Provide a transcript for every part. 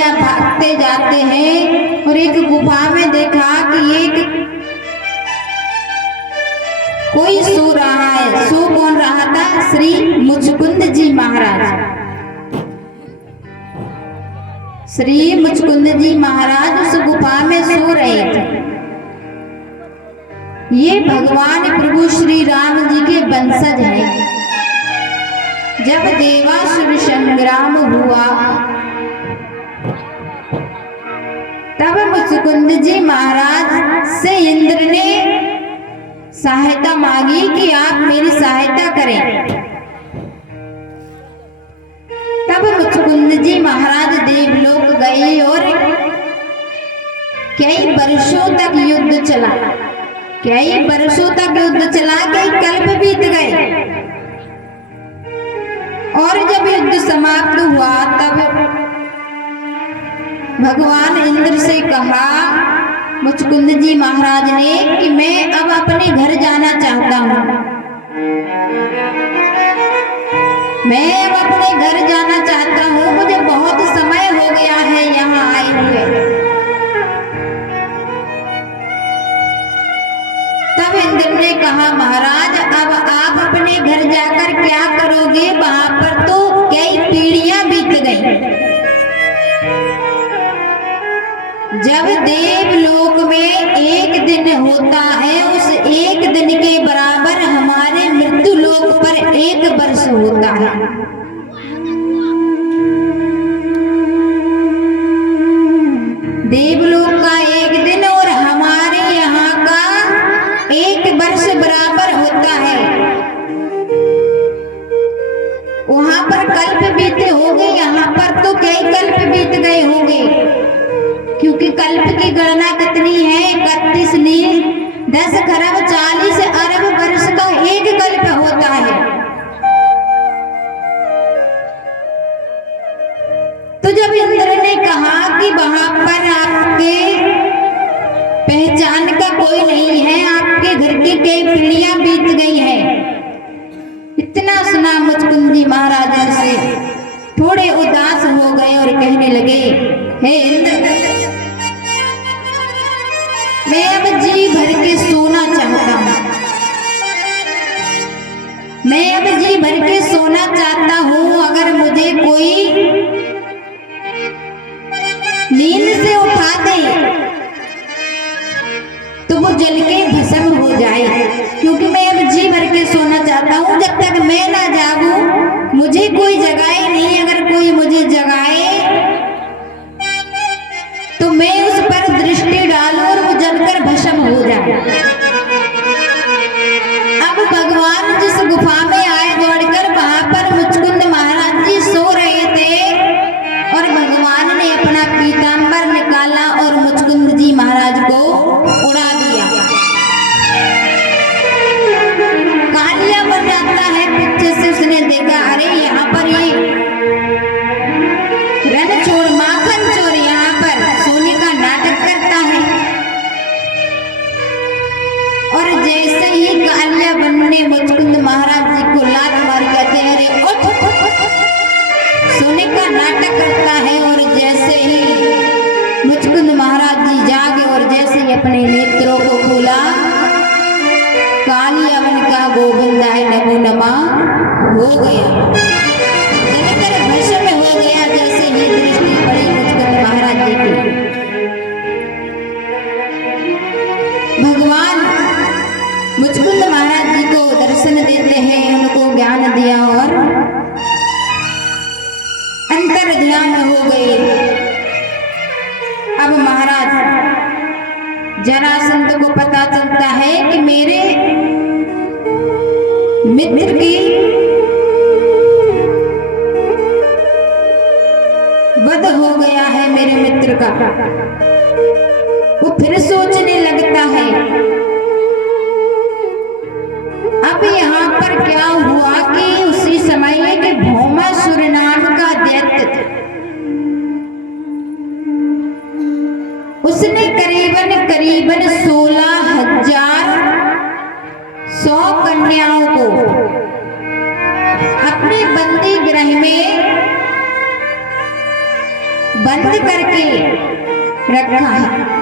कन्हैया भागते जाते हैं और एक गुफा में देखा कि एक कोई सो रहा है। सो कौन रहा था? श्री मुचकुंद जी महाराज। श्री मुचकुंद जी महाराज उस गुफा में सो रहे थे। ये भगवान प्रभु श्री राम जी के वंशज हैं। जब देवासुर संग्राम हुआ तब मुचकुंद जी महाराज से इंद्र ने सहायता मांगी कि आप मेरी सहायता करें। तब मुचकुंद जी महाराज देवलोक गए और कई वर्षों तक युद्ध चला। कई वर्षों तक युद्ध चला, कई कल्प बीत गए। और जब युद्ध समाप्त हुआ तब भगवान इंद्र से कहा मुचकुंद जी महाराज ने कि मैं अब अपने घर जाना चाहता हूँ। मैं अब अपने घर जाना चाहता हूँ, मुझे बहुत समय हो गया है यहाँ आए हुए। तब इंद्र ने कहा महाराज अब आप अपने घर जाकर क्या करोगे? वहां पर तो कई पीढ़ियां बीत गई। जब देवलोक में एक दिन होता है, उस एक दिन के बराबर हमारे मृत्यु लोक पर एक वर्ष होता है। देवलोक का एक दिन और हमारे यहाँ का एक वर्ष बराबर होता है। वहां पर कल्प बीते होंगे, यहाँ पर तो कई कल्प बीत गए होंगे, क्योंकि कल्प की गणना कितनी है? 31 नील 10 खरब 40 अरब वर्ष का एक कल्प होता है। तो जब इंद्र ने कहा कि वहां पर आपके पहचान का कोई नहीं है, आपके घर की कई पीढ़ियां बीत गई है, इतना सुना मुचकुंद जी महाराज से थोड़े उदास हो गए और कहने लगे, हे इंद्र, मैं अब जी भर के सोना चाहता हूँ। मैं अब जी भर के सोना चाहता हूँ। अगर मुझे कोई नींद से उठा दे तो वो जल के भस्म हो जाए, क्योंकि मैं अब जी भर के सोना चाहता हूँ। जब तक मैं ना जागूं मुझे कोई जगाए नहीं। अगर कोई मुझे जगाए तो मैं उस पर दृष्टि डालूं और वो जलकर भस्म हो जाए। अब भगवान जिस गुफा में आए दौड़कर, वहां पर मुचकुंद महाराज जी सो रहे थे और भगवान ने अपना पीतांबर निकाला और मुचकुंद जी महाराज को उड़ा दिया। कालिया बन जाता है पीछे से। उसने देखा, अरे यहाँ पर ये रणछोड़ माखन चोर यहाँ पर सोने का नाटक करता है। और जैसे ही कालिया बन ने मुचकुंद महाराज जी को लात मार कहते हैं, अरे उठ, सोने का नाटक करता है। और जैसे ही मुचकुंद महाराज जी जागे और जैसे ही अपने नेत्रों को खोला, कालिया बन का गोविंदाय नमो नमः हो गया, जलकर भस्म हो गया। जैसे ही दृष्टि पड़ी मुचकुंद महाराज जी की, भगवान मुचकुंद महाराज जी को दर्शन देते हैं, उनको ज्ञान दिया और अंतर ध्यान हो गए। अब महाराज जरासंध को पता चलता है कि मेरे मित्र की वध हो गया है, मेरे मित्र का। वो फिर सोचने लगता है, अब यहाँ पर क्या हुआ कि उसी समय के भौमासुर नाम का दैत्य था। उसने करीबन 16,100 कन्याओं को अपने बंदी गृह में बंद करके रखा है।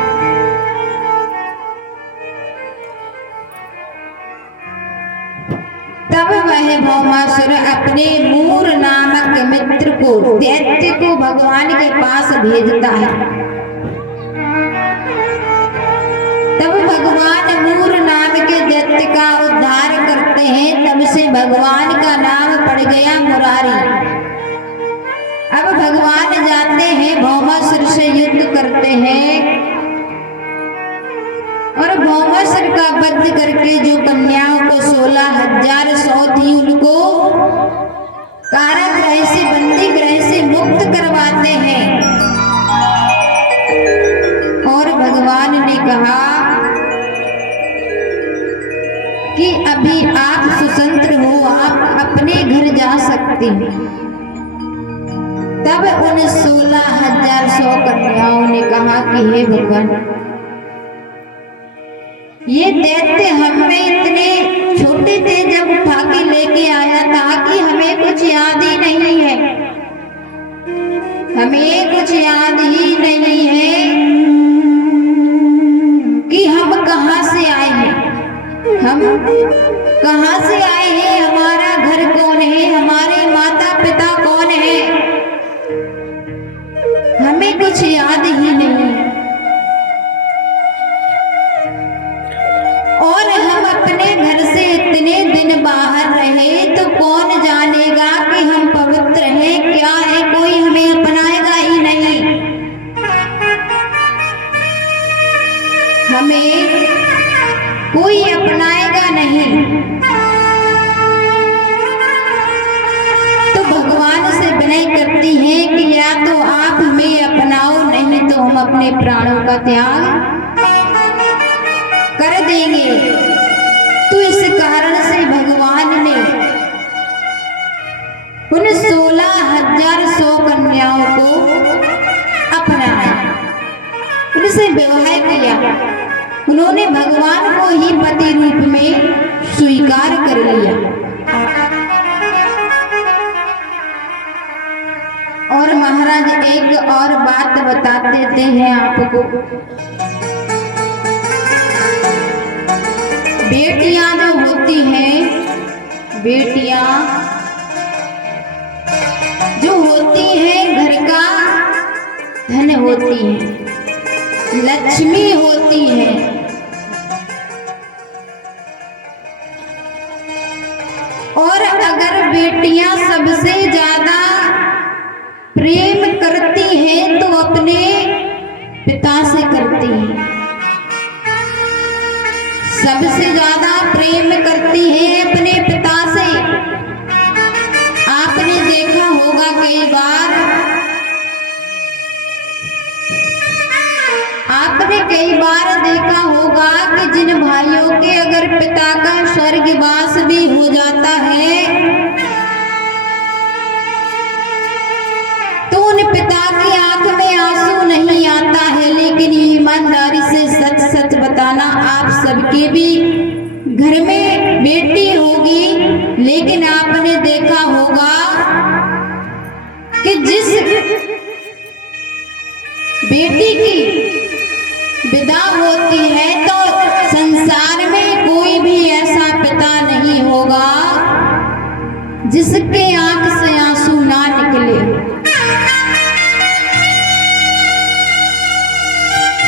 तब वह भौमासुर अपने मूर नामक मित्र को, दैत्य को भगवान के पास भेजता है। तब भगवान मूर नाम के दैत्य का उद्धार करते हैं। तब से भगवान का नाम पड़ गया मुरारी। अब भगवान जाते हैं, भौमासुर से युद्ध करते हैं और भौमासुर का वध करके जो कन्याओं को 16,000 सौ थी उनको कारागृह से, बंदी गृह से मुक्त करवाते हैं। और भगवान ने कहा कि अभी आप स्वतंत्र हो, आप अपने घर जा सकते हैं। तब उन 16,000 सौ कन्याओं ने कहा कि हे भगवान, ये दैत्य हमें इतने छोटे थे जब उठा के लेके आया था कि हमें कुछ याद ही नहीं है, हमें कुछ याद ही नहीं है कि हम कहाँ से आए हैं, हम कहाँ से आए हैं, हमारा घर कौन है, हमारे माता पिता कौन है, हमें कुछ याद ही नहीं है। और हम अपने घर से इतने दिन बाहर रहे तो कौन जानेगा कि हम पवित्र हैं, क्या है, कोई हमें अपनाएगा ही नहीं, हमें कोई अपनाएगा नहीं। तो भगवान से विनय करती हैं कि या तो आप हमें अपनाओ, नहीं तो हम अपने प्राणों का त्याग कर देंगे। तो इस कारण से भगवान ने उन 16,000 सौ कन्याओं को अपनाया, उनसे विवाह किया। उन्होंने भगवान को ही पति रूप में स्वीकार कर लिया। और महाराज एक और बात बता देते हैं आपको। बेटियां जो होती हैं, बेटियां जो होती हैं घर का धन होती हैं, लक्ष्मी होती हैं। और अगर बेटियां सबसे ज्यादा प्रेम करती हैं तो अपने पिता से करती हैं, सबसे ज्यादा प्रेम करती है अपने पिता से। आपने देखा होगा कई बार, आपने कई बार देखा होगा कि जिन भाइयों के अगर पिता का स्वर्गवास भी हो जाता है तो उन पिता की आंख में आंसू नहीं आता है। लेकिन ईमानदारी से सच सच बताना, आप सबके भी घर में बेटी होगी, लेकिन आपने देखा होगा कि जिस बेटी की विदा होती है तो संसार में कोई भी ऐसा पिता नहीं होगा जिसके आंख से आंसू ना निकले,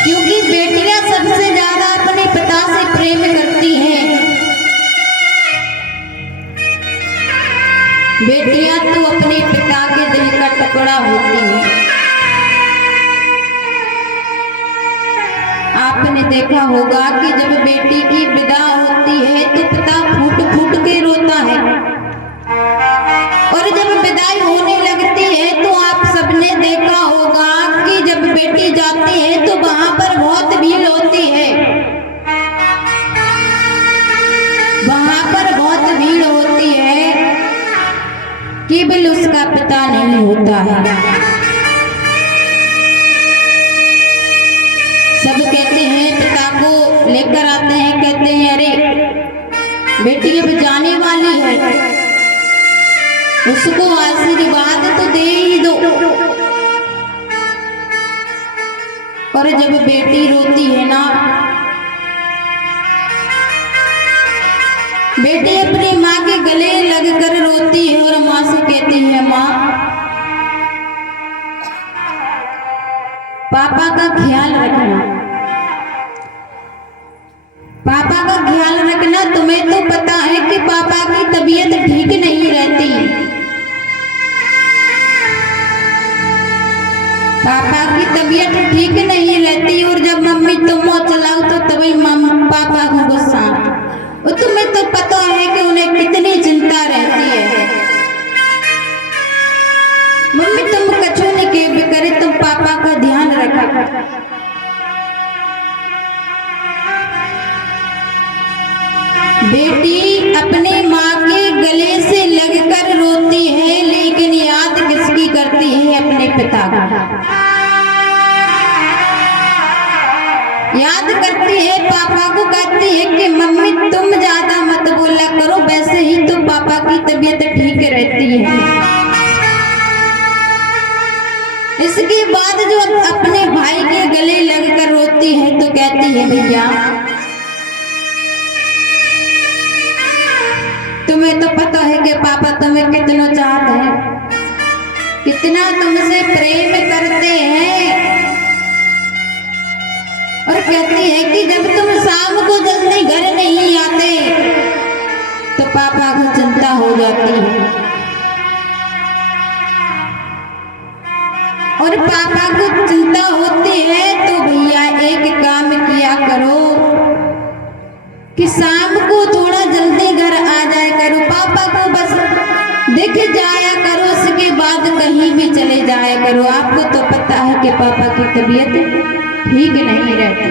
क्योंकि बेटियां सबसे ज्यादा अपने पिता से प्रेम करती हैं। बेटियां तो अपने पिता के दिल का टुकड़ा होती हैं। आपने देखा होगा कि जब बेटी की विदा होती है तो पिता फूट फूट के रोता है, और जब विदाई होने लगती है तो आप सबने देखा होगा कि जब बेटी जाती है तो वहां पर बहुत भीड़ होती है, वहां पर बहुत भीड़ होती है, केवल उसका पिता नहीं होता है। सब कहते हैं, पिता को लेकर आते हैं, कहते हैं अरे बेटी अब जाने वाली है, उसको आशीर्वाद तो दे ही दो। और जब बेटी रोती है ना, बेटी अपनी माँ के गले लगकर रोती है और माँ से कहती है, माँ पापा का ख्याल रखना, पापा का ख्याल रखना। तुम्हें तो पता है कि पापा की तबीयत ठीक नहीं रहती, पापा की तबीयत ठीक नहीं रहती और जब मम्मी तुम मुँह चलाओ तो तभी पापा को गुस्सा। और तुम्हें तो पता है कि उन्हें कितनी चिंता रहती है। मम्मी तुम कछु नहीं के करे, तुम पापा का ध्यान रखा। बेटी अपने माँ के गले से लगकर रोती है, लेकिन याद किसकी करती है? अपने पिता का याद करती है। पापा को कहती है कि मम्मी तुम ज्यादा मत बोला करो, वैसे ही तो पापा की तबीयत ठीक रहती है। इसके बाद जो अपने भाई के गले लगकर रोती है तो कहती है, भैया तुम्हें तो पता है कि पापा तुम्हें कितना चाहते हैं, कितना तुमसे प्रेम करते हैं। और कहती है कि जब तुम शाम को जल्दी घर नहीं आते तो पापा को चिंता हो जाती है। और पापा को चिंता होती है तो भैया एक काम किया करो कि शाम को थोड़ा जल्दी घर आ जाया करो, पापा को बस दिख जाया करो, उसके बाद कहीं भी चले जाया करो। आपको तो पता है कि पापा की तबीयत ठीक नहीं रहती।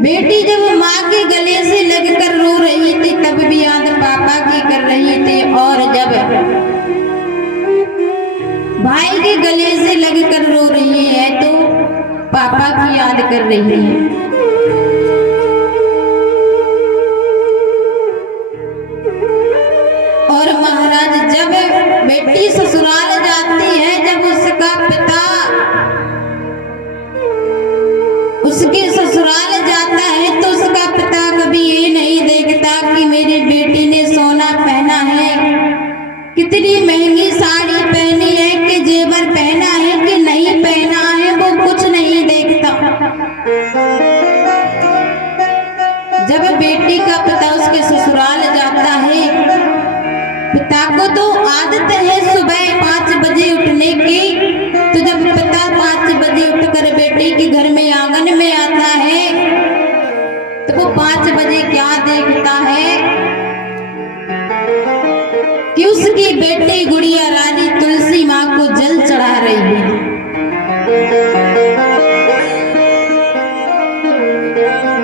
बेटी जब माँ के गले से लगकर रो रही थी तब भी याद पापा की कर रही थी, और जब भाई के गले से लगकर रो रही है तो पापा की याद कर रही है। और महाराज जब बेटी ससुराल जाती है, जब उसका पिता उसके ससुराल जाता है तो उसका पिता कभी ये नहीं देखता कि मेरी बेटी ने सोना पहना है, कितनी महंगी साड़ी पहनी है, कि जेवर पहना है कि नहीं पहना है, वो कुछ नहीं देखता। जब बेटी का पिता उसके ससुराल जाता है, पिता को तो आदत है सुबह 5 बजे उठने की, तो जब पिता 5 बजे उठकर बेटी के घर में आंगन में आता है तो वो 5 बजे क्या देखता है कि उसकी बेटी गुड़िया रानी तुलसी माँ को जल चढ़ा रही है।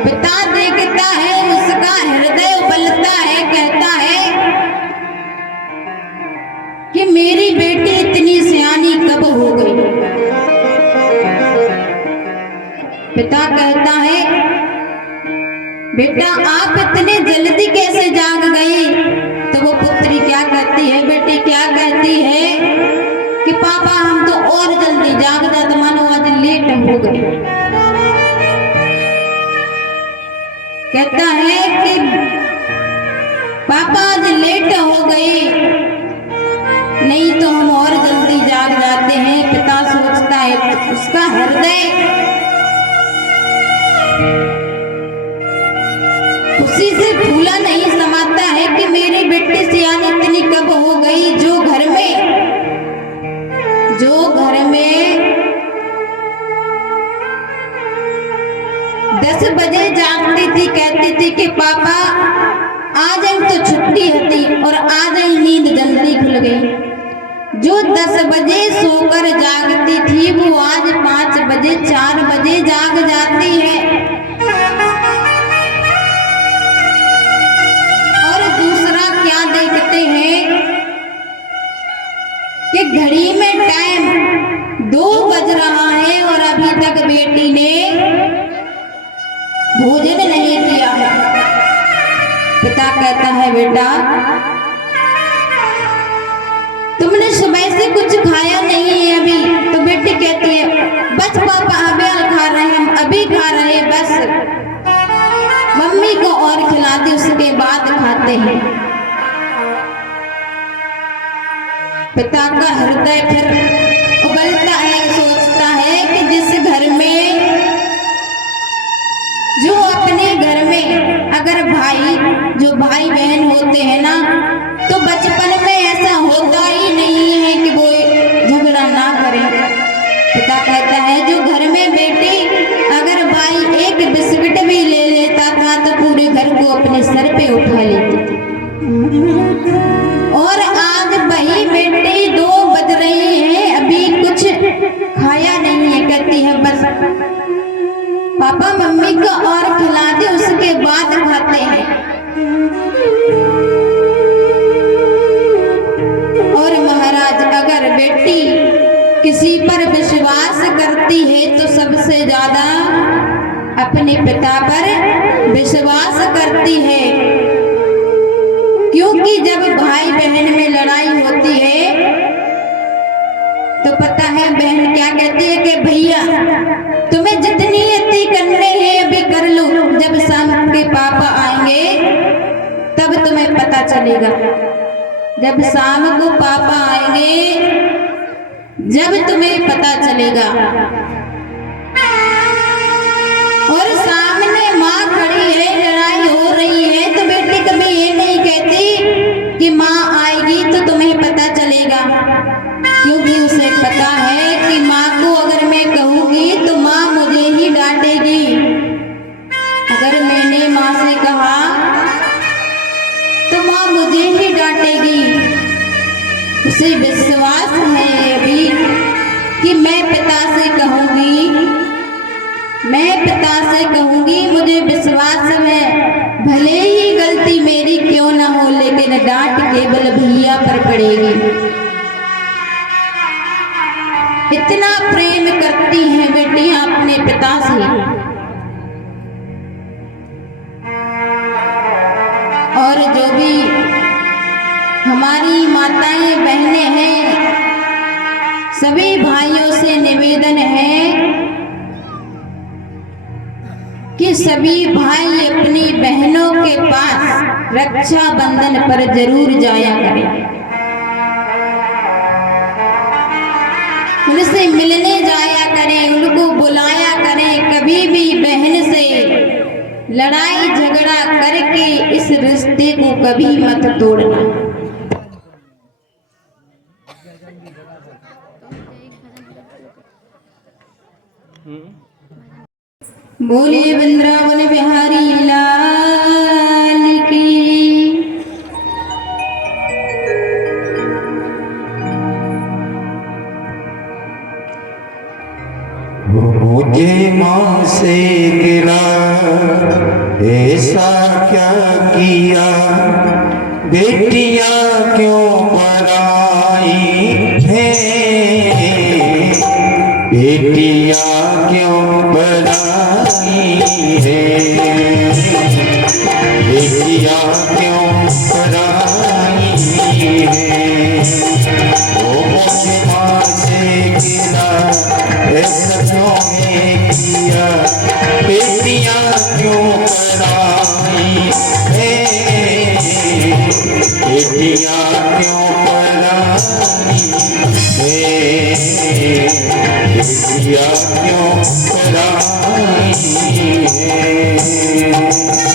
पिता देखता है, उसका हृदय उबलता है, कहता है कि मेरी बेटी इतनी सियानी कब हो गई। पिता कहता है, बेटा आप इतने जल्दी कैसे जाग गई? तो वो पुत्री क्या कहती है, बेटी क्या कहती है कि पापा हम तो और जल्दी जाग जाते, मानो आज लेट हो गए। कहता है कि पापा आज लेट हो गए, नहीं तो हम और जल्दी जाग जाते हैं। पिता सोचता है, उसका हृदय उसी से फूला नहीं समाता है कि मेरी बेटी सियानी इतनी कब हो गई, जो घर में 10 बजे जागती थी, कहती थी कि पापा आज तो छुट्टी थी और आज नींद जल्दी खुल गई। जो 10 बजे सोकर जागती थी वो आज 5 बजे 4 बजे जाग जाती है। और दूसरा क्या देखते हैं कि घड़ी में टाइम 2 बज रहा है और अभी तक बेटी ने भोजन नहीं किया है। पिता कहता है, बेटा तुमने सुबह से कुछ खाया नहीं है अभी, तो पिता का हृदय फिर उबलता है, सोचता है कि जिस घर में, जो अपने घर में अगर जो भाई बहन होते हैं ना, तो बचपन में ऐसा होता ही नहीं है कि वो झगड़ा ना करे। पिता कहता है जो घर में बेटी अगर भाई एक बिस्किट भी ले लेता था तो पूरे घर को अपने सर पे उठा लेती थी। और आज वही बेटी 2 बज रही है, अभी कुछ खाया नहीं है, कहती है बस पापा मम्मी को और खिला दे, उसके बाद खाते हैं। और महाराज अगर बेटी किसी पर विश्वास करती है तो सबसे ज्यादा अपने पिता पर विश्वास करती है, क्योंकि जब भाई बहन में लड़ाई होती है तो पता है बहन क्या कहती है कि भैया तुम्हें जितनी अति करने हैं अभी कर लो, जब शाम के पापा आएंगे तब तुम्हें पता चलेगा। जब शाम को पापा आएंगे जब तुम्हें पता चलेगा। और सामने माँ खड़ी है, लड़ाई हो रही है, तो बेटी कभी ये नहीं कहती कि माँ आएगी तो तुम्हें पता चलेगा, क्योंकि उसे पता है कि माँ को अगर मैं कहूंगी तो माँ मुझे ही डांटेगी। अगर मैंने माँ से कहा तो माँ मुझे ही डांटेगी। उसे विश्वास है अभी कि मैं पिता से कहूंगी, मुझे विश्वास है भले ही गलती मेरी क्यों ना हो, लेकिन डांट केवल भैया पर पड़ेगी। इतना प्रेम करती हैं बेटियां अपने पिता से। और जो भी हमारी माताएं बहनें हैं, सभी भाइयों से निवेदन है कि सभी भाई अपनी बहनों के पास रक्षाबंधन पर जरूर जाया करें, उनसे मिलने जाया करें, उनको बुलाया करें। कभी भी बहन से लड़ाई झगड़ा करके इस रिश्ते को कभी मत तोड़ना। बोलिए वृंदावन बिहारी लाल की। मुझे माँ से गिरा ऐसा क्या किया, बेटियां क्यों पराई हैं, बेटियां क्यों पराई हैं, बेटियां क्यों पराई हैं। ओ मुझे माँ से गिरा ऐसा क्यों किया, बेटियां क्यों पराई हैं, बेटियां क्यों पराई हैं, बेटियां क्यों पराई हैं।